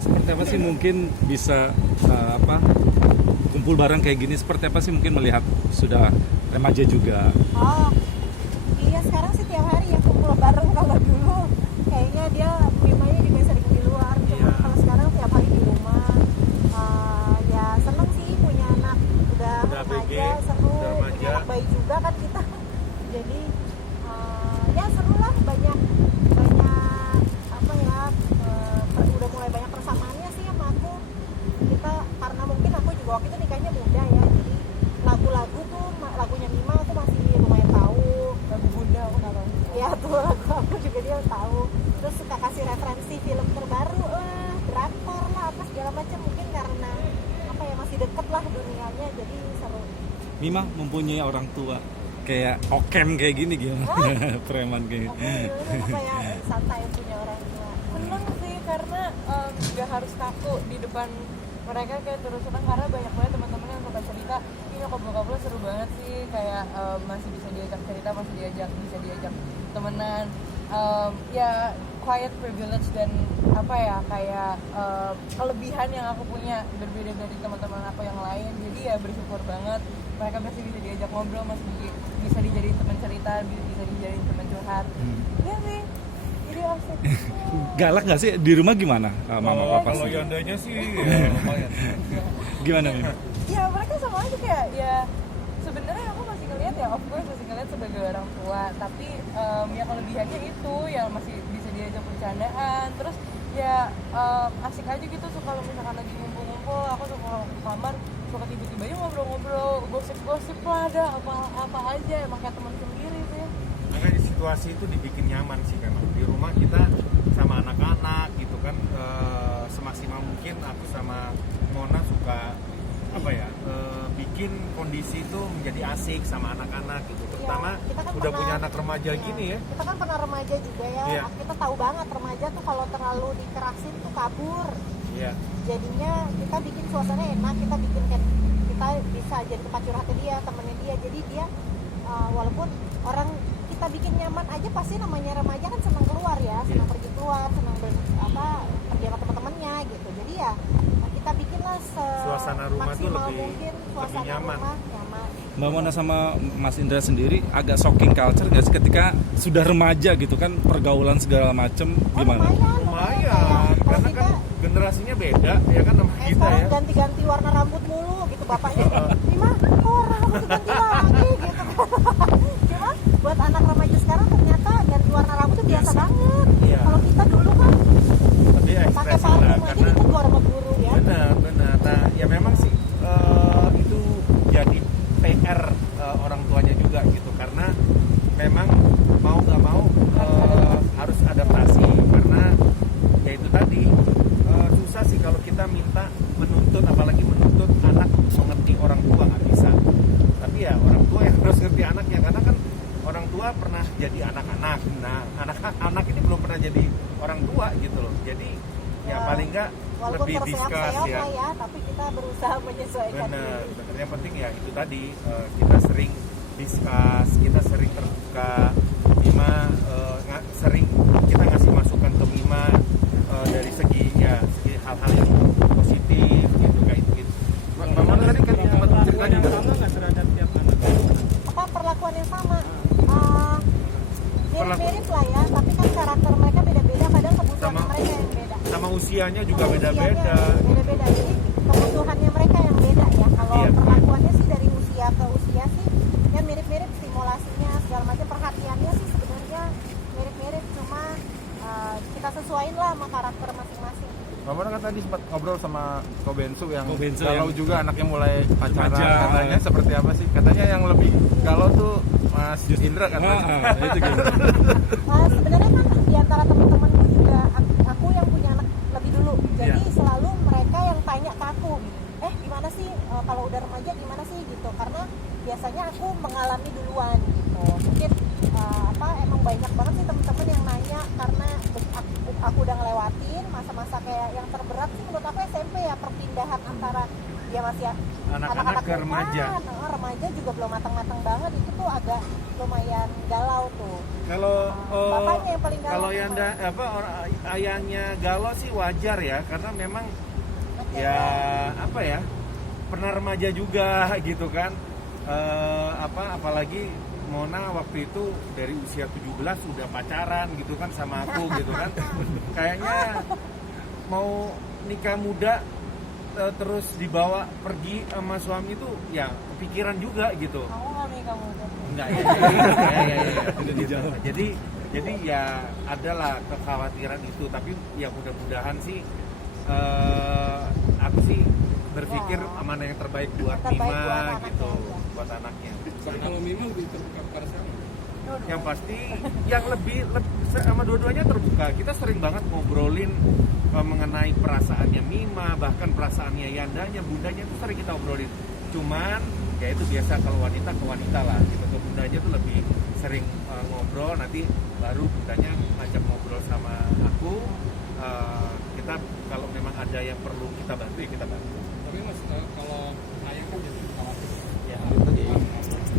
Seperti apa sih mungkin bisa kumpul bareng kayak gini? Seperti apa sih mungkin melihat sudah remaja juga? Oh, iya sekarang sih tiap hari ya kumpul bareng. Kalau dulu kayaknya dia Mimanya juga sering di luar. Cuma kalau sekarang tiap hari di rumah. Ya seneng sih punya anak udah remaja, seru. Punya anak bayi juga kan kita. Jadi ya seru lah, banyak apa ya, udah mulai banyak persamaannya sih sama aku. Kita karena mungkin aku juga waktu itu nikahnya muda ya, jadi lagu-lagu tuh lagunya Mima aku masih lumayan tahu. Lagu Bunda aku nggak tahu. Ya tuh lagu aku juga dia tahu. Terus suka kasih referensi film terbaru lah, drakor lah, apa segala macam, mungkin karena apa ya masih deket lah dunianya, jadi seru. Mima mempunyai orang tua kayak Okem kayak gini gimana? Preman kayak Oke, apa ya santai punya orang tua. Seneng sih karena nggak harus kaku di depan mereka, kayak terus terang, karena banyak banget teman-teman yang suka cerita ini nyokap bokap lo seru banget sih, kayak masih bisa diajak cerita, masih bisa diajak temenan. Ya quiet privilege dan apa ya kayak kelebihan yang aku punya berbeda dari teman-teman aku yang lain, jadi ya bersyukur banget mereka masih bisa diajak ngobrol, masih bisa dijadiin teman cerita, bisa dijadiin teman curhat. Ya sih, jadi asik. Galak nggak sih di rumah gimana mama papa Kalau sih? Yandanya sih ya, lumayan. Gimana Mima? Ya mereka sama aja kayak ya sebenarnya aku masih ngeliat ya, of course masih ngeliat sebagai orang tua, tapi ya kelebihannya itu yang masih bisa diajak bercandaan, terus ya asik aja gitu. So kalau misalkan lagi ngumpul-ngumpul, aku suka ke kamar, suka tiba-tiba aja ngobrol-ngobrol, gosip-gosip lah, ada apa aja, emang kayak teman sendiri sih. Makanya situasi itu dibikin nyaman sih memang. Di rumah kita sama anak-anak gitu kan, semaksimal mungkin aku sama Mona suka apa ya, bikin kondisi itu menjadi asik sama anak-anak gitu, terutama Ya, kan udah punya anak remaja gini ya. Kita kan pernah remaja juga ya. Iya. Kita tahu banget remaja tuh kalau terlalu dikerasin tuh kabur. Iya. Jadinya kita bikin suasana enak, kita bikin kayak kita bisa jadi tempat curhatnya dia, temennya dia. Jadi dia walaupun orang kita bikin nyaman aja, pasti namanya remaja kan senang keluar ya, senang pergi keluar, senang pergi sama teman-temannya gitu. Jadi ya kita bikinlah Suasana rumah tuh lebih suasana nyaman. rumah nyaman. Mbak Mona sama Mas Indra sendiri agak shocking culture nggak sih ketika sudah remaja gitu kan, pergaulan segala macem gimana? Lumayan, karena kan generasinya beda ya kan sama kita Sekarang ya. ganti-ganti warna rambut mulu gitu bapaknya. Mima, kok warna rambut ganti lagi gitu. Cuma buat anak remaja sekarang ternyata ganti warna rambut tuh biasa banget. Iya. Kalau kita dulu kan Lebih pakai ekspresif lah, parfum aja karena ditegur sama guru ya. benar. Nah ya memang sih itu jadi PR orang tuanya juga gitu, karena memang mau nggak mau harus adaptasi, karena ya itu tadi susah sih kalau kita minta menuntut, apalagi menuntut anak mengerti orang tua, nggak bisa. Tapi ya orang tua yang harus ngerti anaknya, karena kan orang tua pernah jadi anak-anak. Nah anak ini belum pernah jadi orang tua gitu loh, jadi ya paling nggak Walaupun lebih discuss ya. ya, tapi kita berusaha menyesuaikan Benar, diri. yang penting ya itu tadi, kita sering discuss, kita sering terbuka. Mima sering kita ngasih masukan ke Mima dari segi hal-hal yang positif gitu, kayak gitu. Mama tadi kan sempat cerita juga terhadap tiap anak. Apa perlakuan yang sama? Mirip-mirip lah ya, tapi kan karakter mereka beda-beda, kadang kebutuhan mereka yang beda. Sama usianya juga beda-beda. Beda-beda, jadi kebutuhannya mereka yang beda ya. Kalau Iya. perlakuannya sih dari usia ke usia sih ya mirip-mirip, stimulasinya segala macam, perhatiannya sih sebenarnya mirip-mirip, cuma kita sesuaiin lah sama karakter masing-masing. Mama kan tadi sempat ngobrol sama Kobensu yang Kobensu galau yang juga, anaknya mulai pacaran. remaja. Katanya seperti apa sih? Katanya yang lebih galau tuh Mas Indra kan. Itu gimana? Sebenarnya kan di antara teman-temanku juga aku yang punya anak lebih dulu, jadi selalu mereka yang tanya ke aku, gimana sih kalau udah remaja gimana sih gitu, karena biasanya aku mengalami duluan gitu. Mungkin emang banyak banget sih teman-teman yang nanya, karena aku udah ngelewatin masa-masa kayak yang terberat sih menurut aku SMP ya, perpindahan antara dia masih Anak-anak ke remaja. Remaja juga belum matang-matang banget, itu tuh agak lumayan galau tuh. Kalau Bapaknya yang paling galau. kalau tuh, yang Pak. ayahnya galau sih wajar ya, karena memang Oke. ya apa ya, pernah remaja juga gitu kan. Apalagi Mona waktu itu dari usia 17 sudah pacaran gitu kan sama aku gitu kan. Kayaknya mau nikah muda terus dibawa pergi sama suami itu ya kepikiran juga gitu. Kamu nggak nih kamu tuh? Enggak ya. Udah dijawab. Jadi ya adalah kekhawatiran itu, tapi ya mudah-mudahan sih aku sih berpikir Ya. mana yang terbaik buat Yang terbaik Mima buat anaknya gitu, aja. buat anaknya. Kalau Mima lebih terbuka kepada siapa? Yang pasti yang lebih sama dua-duanya terbuka. Kita sering banget ngobrolin mengenai perasaannya Mima, bahkan perasaannya Yandanya, bundanya itu sering kita obrolin. Cuman ya itu biasa kalau wanita ke wanita lah gitu. Ke bundanya tuh lebih sering ngobrol, nanti baru bundanya ngajak ngobrol sama aku. Kita kalau memang ada yang perlu kita bantu ya kita bantu. Tapi Mas,